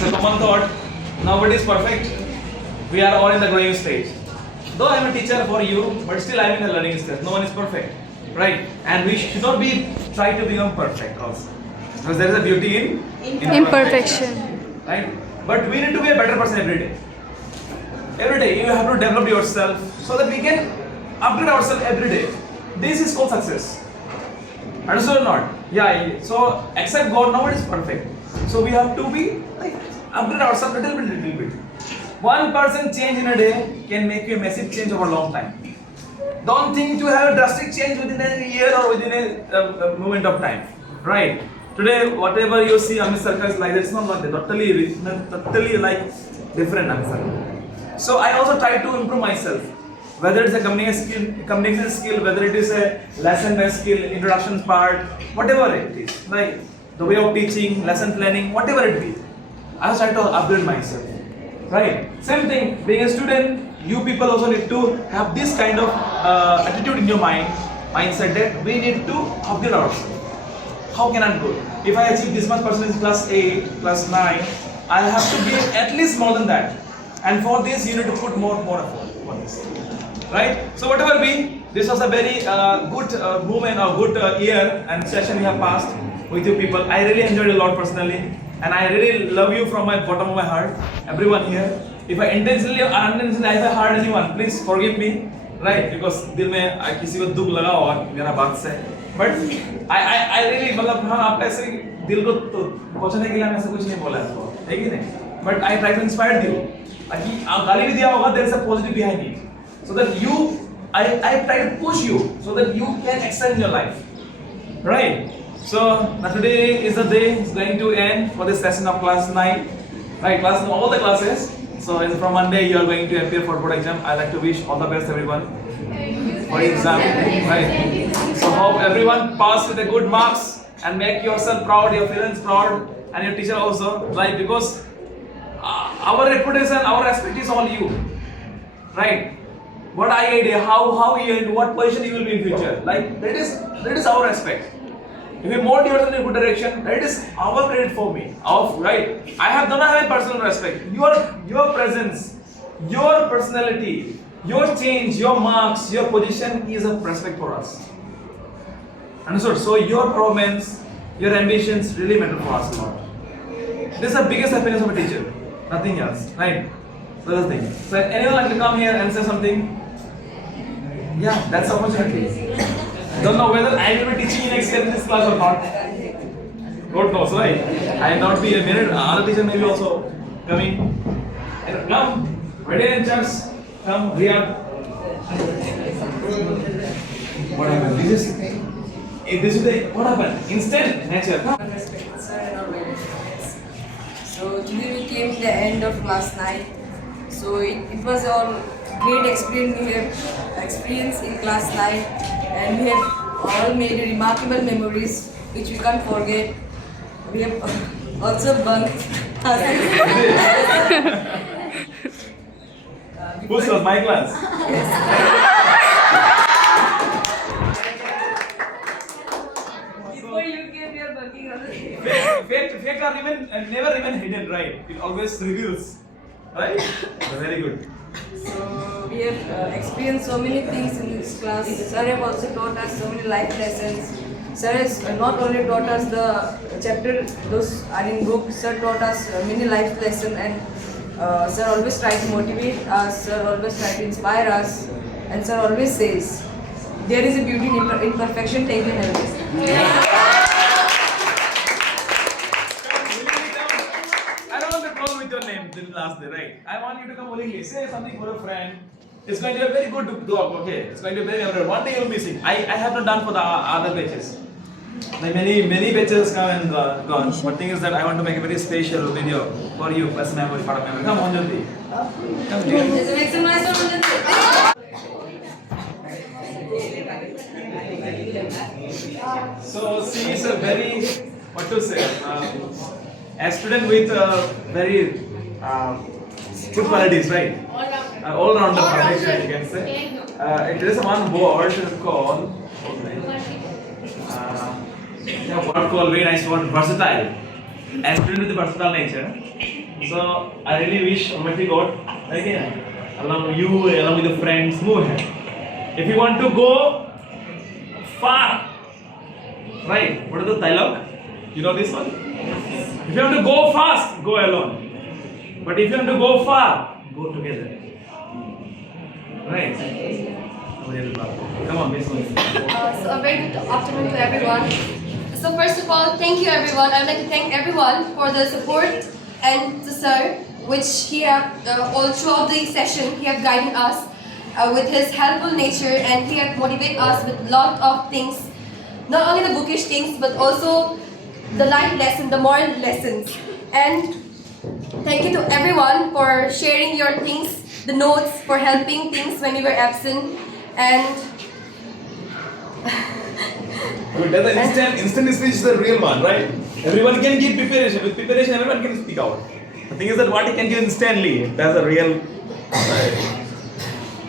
It's a common thought. Nobody is perfect. We are all in the growing stage. Though I am a teacher for you, but still I am in the learning stage. No one is perfect, right? And we should not be try to become perfect also, because there is a beauty in Imperfection. right? But we need to be a better person every day. Every day you have to develop yourself so that we can upgrade ourselves every day. This is called success. Understood or not? Yeah. So accept God. Nobody is perfect. So we have to be like upgrade ourselves little bit. 1% change in a day can make you a massive change over a long time. Don't think to have a drastic change within a year or within a moment of time. Right? Today, whatever you see, Amit Sarkar is like that. It's not like that. Totally like different answer. So I also try to improve myself. Whether it's a communication skill, whether it is a lesson-based skill, introduction part, whatever it is, like the way of teaching, lesson planning, whatever it be, I try to upgrade myself. Right? Same thing, being a student, you people also need to have this kind of attitude in your mindset that we need to upgrade ourselves. How can I go? If I achieve this much percentage class 8, class 9, I have to be at least more than that. And for this, you need to put more effort for this. Right? So whatever be, this was a very good moment or good year and session we have passed with you people. I really enjoyed a lot personally. And I really love you from my bottom of my heart, everyone here. If I intentionally or unintentionally if I hurt anyone, please forgive me, right? Because दिल में किसी को दुख लगा होगा मेरा बात से. But I really मतलब हाँ आप ऐसे दिल को तो पहुँचने के लिए मैं ऐसा कुछ नहीं बोला है आपको, है कि नहीं? But I try to inspire you. ताकि आप गाली भी दिया होगा, there is a positive behind it, so that I try to push you so that you can excel in your life, right? So now today is the day is going to end for this session of class 9, right? Class all the classes. So from Monday you are going to appear for board exam. I like to wish all the best everyone for exam, right? So hope everyone pass with the good marks and make yourself proud, your parents proud, and your teacher also, right? Because our reputation, our respect is all you, right? What idea, how you, in what position you will be in future, like that is our respect. If you mold yourself in a good direction, that is our credit for me. Right? I have a personal respect. Your presence, your personality, your change, your marks, your position is a respect for us. Understood? So your performance, your ambitions really matter for us a lot. This is the biggest happiness of a teacher. Nothing else. Right? So that's the thing. So anyone like to come here and say something? Yeah, that's opportunity. Don't know whether I will be teaching next year in this class or not. God knows, right? I will not be a minute. Other teacher may be also coming. Come, ready and chance. Come, Riyadh. What happened? This is the what happened? Instant nature. Come. Sir and all my friends. So today we came to the end of class 9. So it was all great experience in class 9. And we have all made remarkable memories which we can't forget. We have also bunked. Who's was my class? Before you came, we are bunking on the Fake are never even hidden, right? It always reveals, right? Very good. So we have experienced so many things in this class. Sir have also taught us so many life lessons. Sir has not only taught us the chapter, those are in book. Sir taught us many life lessons, and Sir always try to motivate us. Sir always try to inspire us, and Sir always says, "There is a beauty in imperfection. Take it always." Your name till last day, right? I want you to come willingly. Say something for a friend. It's going to be a very good dog, okay? It's going to be very memorable. One day you'll be missing. I have not done for the other batches. Like many batches come and gone. But thing is that I want to make a very special video for you, person member, part of member. Come on, Jyoti. Come, Jyoti. Make some noise for So she is a very, what to say, a student with very good qualities, right? All-rounder qualities, you can say. It is one word called, word called very nice word, versatile. A student with versatile nature. So I really wish Almighty God, again, along with the friends, move ahead. If you want to go far, right? What is the dialogue? You know this one? If you want to go fast, go alone. But if you want to go far, go together. Right? Come on, Miss Lee. So a very good afternoon to everyone. So first of all, thank you everyone. I would like to thank everyone for the support and the sir, which he have all throughout the session he have guided us with his helpful nature, and he have motivated us with lot of things, not only the bookish things but also the life lesson, the moral lessons. And thank you to everyone for sharing your things, the notes, for helping things when we were absent. And The instant speech is the real one, right? Everyone can give preparation. With preparation, everyone can speak out. The thing is that what he can give instantly, that's a real.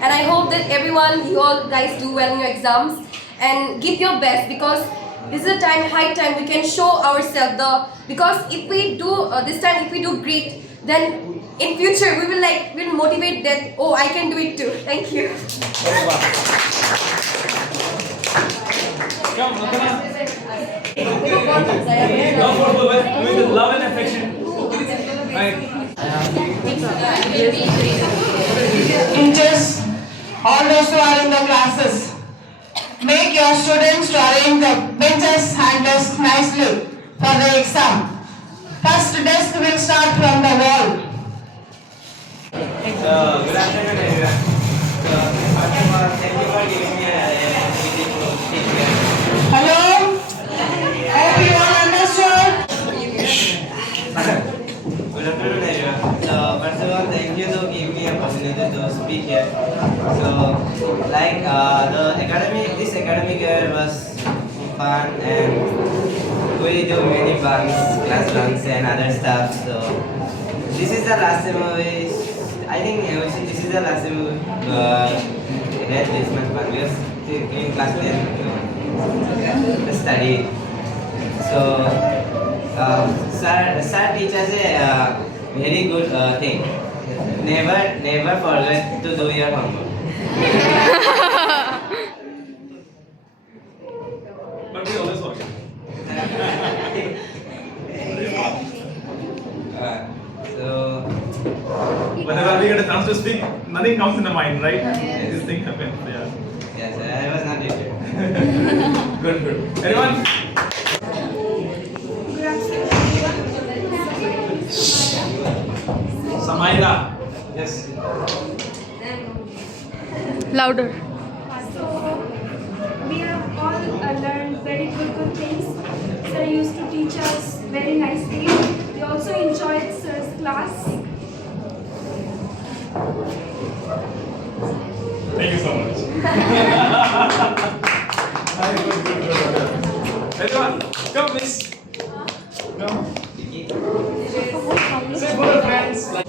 And I hope that everyone, you all guys do well in your exams and give your best, because this is a time, high time we can show ourselves. Because if we do this time, if we do great, then in future we'll motivate that. Oh, I can do it too. Thank you. Come, Nandana. Love for the West, with love and affection. Right. Teachers, all those who are in the classes, make your students to arrange the benches and desks nicely for the exam. First desk will start from the wall. Good afternoon, everyone. So, first of all, thank you for giving me an opportunity to teach you. Hello? Hope you all understood? Good afternoon, everyone. So, first of all, thank you to give me an opportunity to speak here. So, like this academic year was fun, and we do many bunks, class bunks, and other stuff. So, this is the last time I think this is the last time we had this much fun. We were in class 10 study. So, sir teaches a very good thing. Never forget to do your homework. But we always work. So, Whenever we get a chance to speak, nothing comes in the mind, right? This thing happens. Yeah. yes, I was not teacher. Good. Anyone? Samaira. Yes. Louder. So we have all learned very good things. Sir used to teach us very nicely. We also enjoyed sir's class. Thank you so much. Good. Everyone, come please. Come. Say hello, friends. Good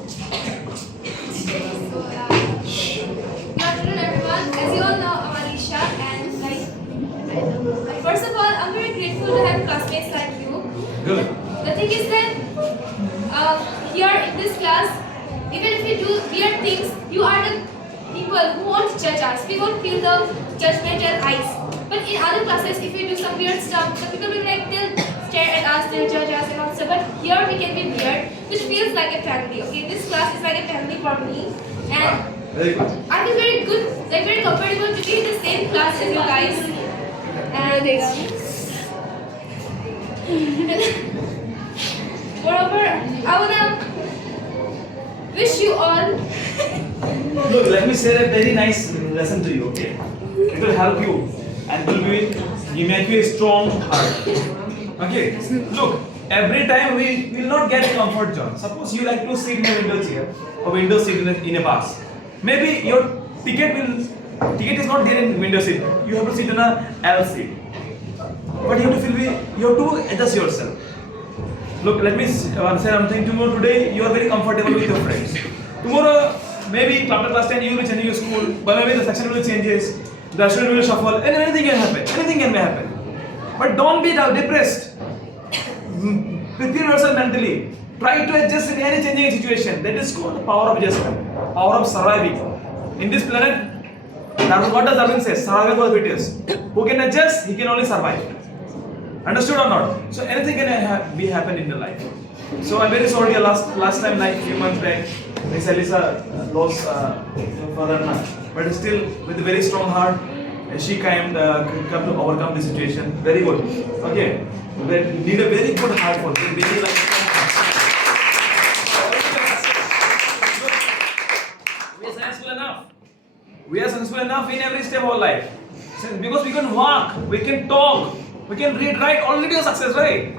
afternoon, everyone. As you all know, I'm Alisha, and first of all, I'm very grateful to have classmates like you. Good. The thing is that here in this class, even if we do weird things, you are the people who won't judge us. We won't feel the judgmental eyes. But in other classes, if we do some weird stuff, the people will they'll stare at us, they'll judge us and also. But here we can be weird, which feels like a family. Okay, this class is like a family for me, and Very good. I feel very good, like very comfortable to be in the same class as you guys. And moreover, I wanna wish you all. Look, let me share a very nice lesson to you, okay? It will help you and you make you a strong heart. Okay? Look, every time we will not get a comfort zone. Suppose you like to sit in a window chair or window seat in a bus. Maybe your ticket is not there in window seat. You have to sit in a L seat. But you have to adjust yourself. Look, let me say something. Tomorrow, today, you are very comfortable with your friends. Tomorrow, maybe after class 10, you will change your school, but maybe the section will changes, the student will shuffle, and anything can happen. Anything can happen. But don't be depressed. Prepare yourself mentally. Try to adjust in any changing situation. That is called the power of adjustment, power of surviving. In this planet, what does Darwin say? Survival for the fittest. Who can adjust, he can only survive. Understood or not? So anything can be happen in the life. So I'm very sorry. Last time, like few months back, Miss Elisa lost father, but still with a very strong heart, she came to overcome the situation. Very good. Okay, we need a very good heart for this. Very like. We are successful enough. We are successful enough in every step of our life. Because we can walk, we can talk, we can read, write, already a success, right?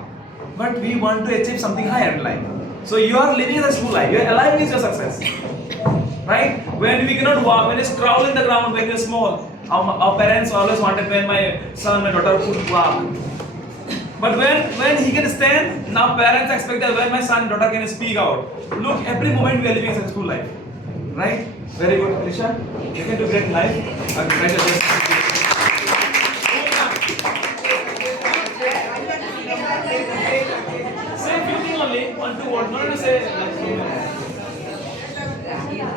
But we want to achieve something higher in life. So you are living a successful life. Your alive is your success. Right? When we cannot walk, when we crawl in the ground when we are small, our parents always wanted when my son, my daughter could walk. But when he can stand, now parents expect that when my son, daughter can speak out. Look, every moment we are living a successful life. Right? Very good, Alisha. You can do great in life. Say a few things only, 1, 2 words. Not to say like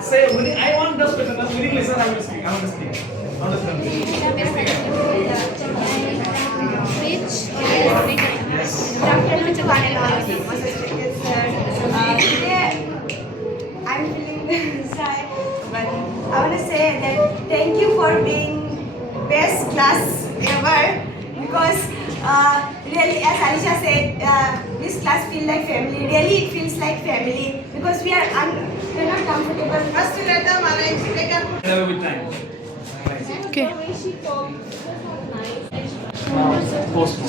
say I want just listen. Will you listen? I want to speak. Understand? Yes. Good afternoon to one and all. Most respected sir. Today I'm feeling shy, but I want to say that thank you for being best class ever, because really, as Alisha said, this class feels like family. Really, it feels like family because we are we're not comfortable. First, let them arrange. Have a good time. Okay. Post.